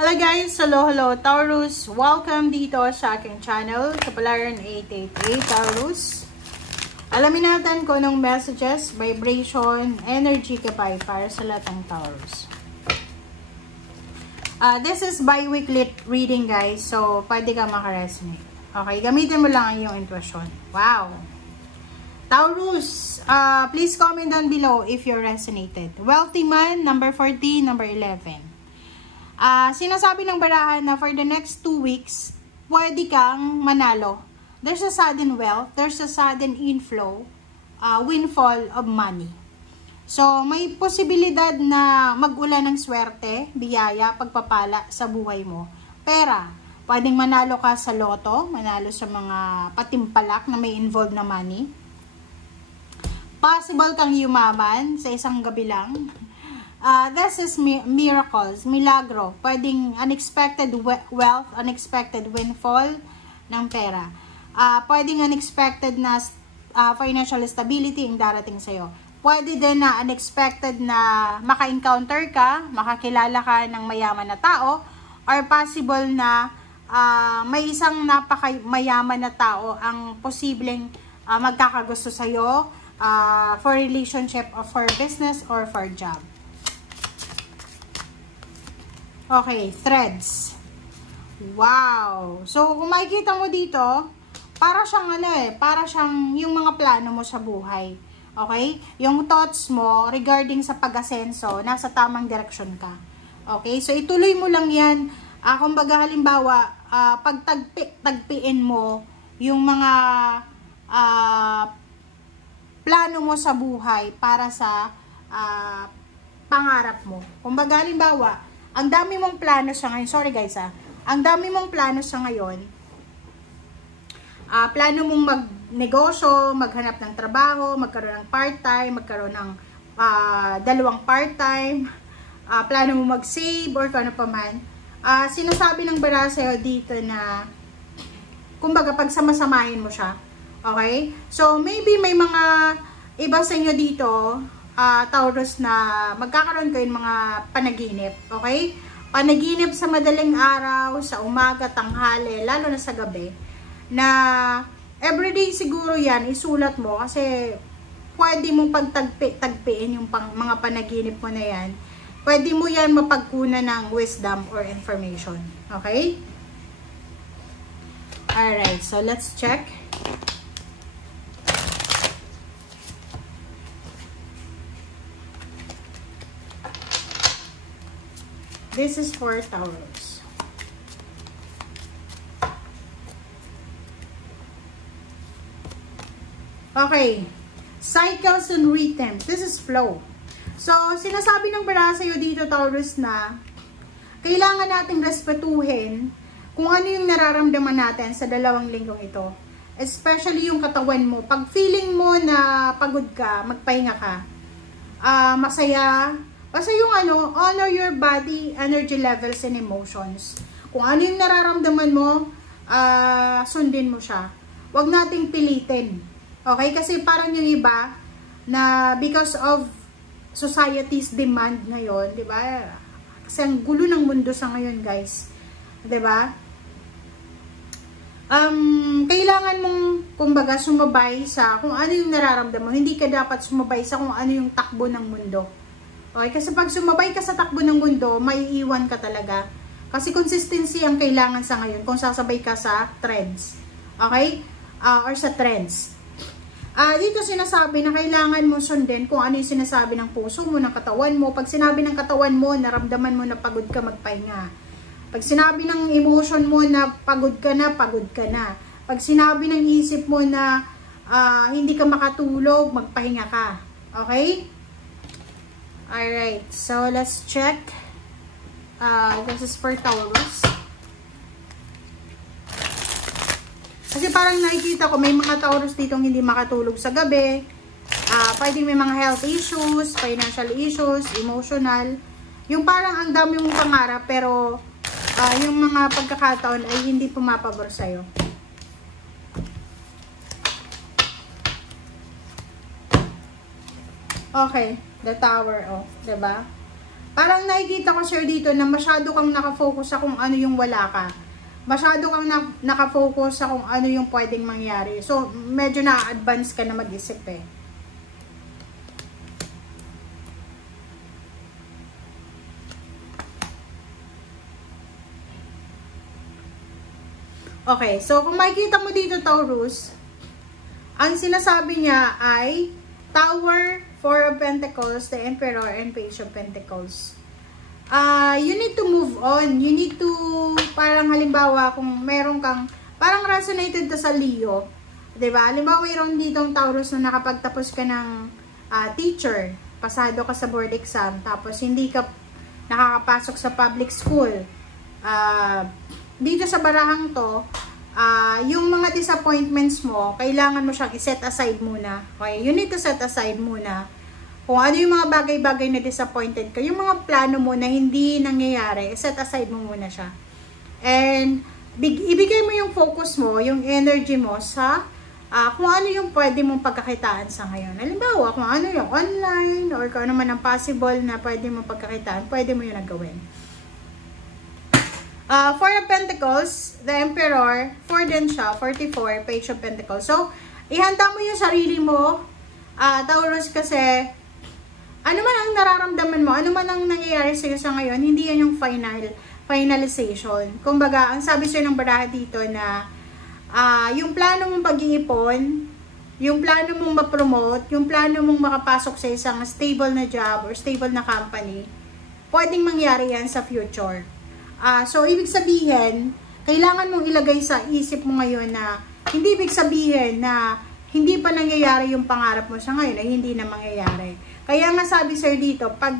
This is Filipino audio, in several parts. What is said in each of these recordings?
Hello guys! Hello Taurus! Welcome dito sa aking channel, Kapalaran 888 Taurus. Alamin natin kung anong messages, vibration, energy kapay para sa lahat ng Taurus. This is bi-weekly reading guys, so pwede ka makaresonate. Okay, gamitin mo lang yung intuition. Wow! Taurus, please comment down below if you resonated. Wealthy man, number 14, number 11. Sinasabi ng barahan na for the next 2 weeks, pwede kang manalo. There's a sudden wealth, there's a sudden inflow, windfall of money. So, may posibilidad na mag-ulan ng swerte, biyaya, pagpapala sa buhay mo. Pera, pwedeng manalo ka sa loto, manalo sa mga patimpalak na may involved na money. Possible kang yumaman sa isang gabi lang. This is miracles, milagro. Pwedeng unexpected wealth, unexpected windfall ng pera. Pwedeng unexpected na financial stability ang darating sa'yo. Pwede din na unexpected na maka-encounter ka, makakilala ka ng mayaman na tao, or possible na may isang napaka-mayaman na tao ang posibleng magkakagusto sa'yo for relationship or for business or for job. Okay, threads. Wow! So, kung makikita mo dito, para siyang para siyang yung mga plano mo sa buhay. Okay? Yung thoughts mo regarding sa pag-asenso, nasa tamang direksyon ka. Okay? So, ituloy mo lang yan. Kumbaga, halimbawa, pagtagpiin mo yung mga plano mo sa buhay para sa pangarap mo. Kumbaga, halimbawa, ang dami mong plano sa ngayon. Sorry guys ang dami mong plano sa ngayon. Plano mong magnegosyo, maghanap ng trabaho, magkaroon ng part-time, magkaroon ng 2 part-time, plano mo mag-save or kung ano pa man. Sinasabi ng bara sa'yo dito na kumbaga pagsamasamahin mo siya. Okay? So maybe may mga iba sa inyo dito Taurus na magkakaroon kayo ng mga panaginip, okay? Panaginip sa madaling araw, sa umaga, tanghali, lalo na sa gabi, na everyday siguro yan, isulat mo kasi pwede mong pagtagpiin yung mga panaginip mo na yan. Pwede mo yan mapagkunan ng wisdom or information, okay? Alright, so let's check. This is for Taurus. Okay. Cycles and rhythms. This is flow. So, sinasabi ng bara sa'yo dito, Taurus, na kailangan nating respetuhin kung ano yung nararamdaman natin sa 2 linggong ito. Especially yung katawan mo. Pag feeling mo na pagod ka, magpahinga ka, masaya, basta yung honor your body, energy levels, and emotions. Kung ano yung nararamdaman mo, sundin mo siya. Huwag nating pilitin. Okay? Kasi parang yung iba, na because of society's demand ngayon, di ba? Kasi ang gulo ng mundo sa ngayon, guys. Di ba? Kailangan mong, kumbaga, sumabay sa kung ano yung nararamdaman mo. Hindi ka dapat sumabay sa kung ano yung takbo ng mundo. Okay, kasi pag sumabay ka sa takbo ng mundo, may iwan ka talaga. Kasi consistency ang kailangan sa ngayon kung sasabay ka sa trends. Okay? Or sa trends. Dito sinasabi na kailangan mo sundin kung ano yung sinasabi ng puso mo, ng katawan mo. Pag sinabi ng katawan mo, naramdaman mo na pagod ka, magpahinga. Pag sinabi ng emotion mo na pagod ka na, pagod ka na. Pag sinabi ng isip mo na hindi ka makatulog, magpahinga ka. Okay? Alright, so let's check. This is for Taurus. Kasi parang nakikita ko may mga Taurus ditong hindi makatulog sa gabi. Pwedeng may mga health issues, financial issues, emotional. Yung parang ang dami mong pangarap pero yung mga pagkakataon ay hindi pumapabor sa'yo. Okay. The Tower, oh, diba? Parang nakikita ko, sir, dito na masyado kang nakafocus sa kung ano yung wala ka. Masyado kang nakafocus sa kung ano yung pwedeng mangyari. So, medyo na-advance ka na mag-isip eh. Okay, so kung makikita mo dito, Taurus, ang sinasabi niya ay Tower, Four of Pentacles, the Emperor, and Page of Pentacles. You need to move on. You need to, parang halimbawa, kung meron kang, parang resonated to sa Leo. Diba? Halimbawa, mayroon ditong Taurus na nakapagtapos ka ng teacher. Pasado ka sa board exam. Tapos, hindi ka nakakapasok sa public school. Dito sa barahang to, yung mga disappointments mo, kailangan mo siyang i-set aside muna. Okay? You need to set aside muna kung ano yung mga bagay-bagay na disappointed ka. Yung mga plano mo na hindi nangyayari, set aside mo muna siya. And, ibigay mo yung focus mo, yung energy mo sa kung ano yung pwede mong pagkakitaan sa ngayon. Halimbawa, kung ano yung online or kung ano man ang possible na pwede mong pagkakitaan, pwede mo yun nagawin. Four of Pentacles, the Emperor, 4 din siya, 44, Page of Pentacles. So, ihanda mo yung sarili mo, Taurus, kasi ano man ang nararamdaman mo, ano man ang nangyayari sa'yo sa ngayon, hindi yan yung finalization. Kumbaga, ang sabi sa'yo ng baraha dito na yung plano mong pag-iipon, yung plano mong ma-promote, yung plano mong makapasok sa isang stable na job or stable na company, pwedeng mangyari yan sa future. So, ibig sabihin, kailangan mong ilagay sa isip mo ngayon na hindi ibig sabihin na hindi pa nangyayari yung pangarap mo sa ngayon ay hindi na mangyayari. Kaya nga sabi sir dito, pag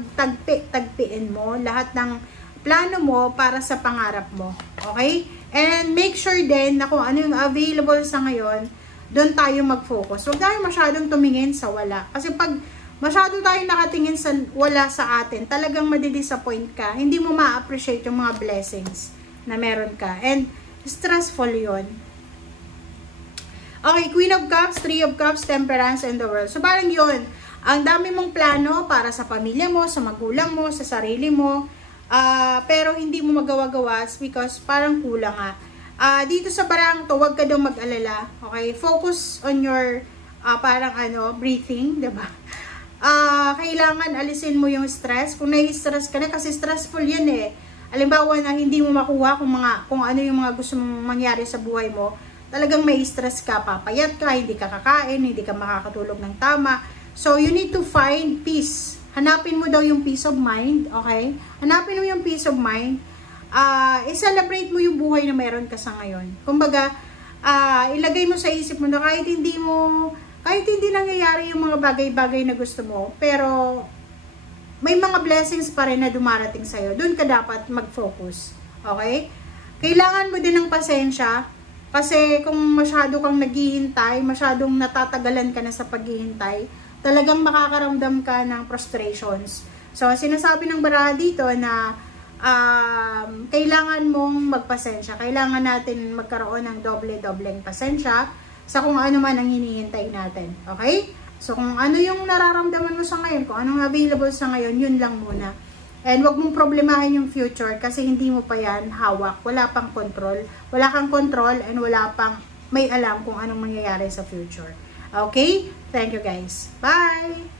tagpiin mo lahat ng plano mo para sa pangarap mo. Okay? And make sure din na kung ano yung available sa ngayon, doon tayo mag-focus. Huwag tayo masyadong tumingin sa wala. Kasi pag masyado tayo nakatingin sa wala sa atin, talagang madidisappoint ka. Hindi mo ma-appreciate yung mga blessings na meron ka. And stressful yon. Okay, Queen of Cups, Three of Cups, Temperance, and the World. So parang yun, ang dami mong plano para sa pamilya mo, sa magulang mo, sa sarili mo, pero hindi mo magawa-gawa because parang kulang nga. Dito sa barang to, huwag ka daw mag-alala. Okay, focus on your parang breathing, diba? Kailangan alisin mo yung stress. Kung nai-stress ka na, kasi stressful yan eh. Halimbawa na hindi mo makuha kung ano yung mga gusto mong mangyari sa buhay mo, talagang may stress ka, papayat ka, hindi ka kakain, hindi ka makakatulog ng tama. So, you need to find peace. Hanapin mo daw yung peace of mind, okay? Hanapin mo yung peace of mind. I-celebrate mo yung buhay na meron ka sa ngayon. Kumbaga, ilagay mo sa isip mo na kahit hindi nangyayari yung mga bagay-bagay na gusto mo, pero may mga blessings pa rin na dumarating sa'yo. Doon ka dapat mag-focus. Okay? Kailangan mo din ng pasensya, kasi kung masyado kang naghihintay, masyadong natatagalan ka na sa paghihintay, talagang makakaramdam ka ng frustrations. So, sinasabi ng baraha dito na kailangan mong magpasensya. Kailangan natin magkaroon ng doble-dobleng pasensya sa kung ano man ang hinihintay natin. Okay? So, kung ano yung nararamdaman mo sa ngayon, kung anong available sa ngayon, yun lang muna. And wag mong problemahin yung future kasi hindi mo pa yan hawak. Wala pang control. Wala kang control and wala pang may alam kung anong mangyayari sa future. Okay? Thank you guys. Bye!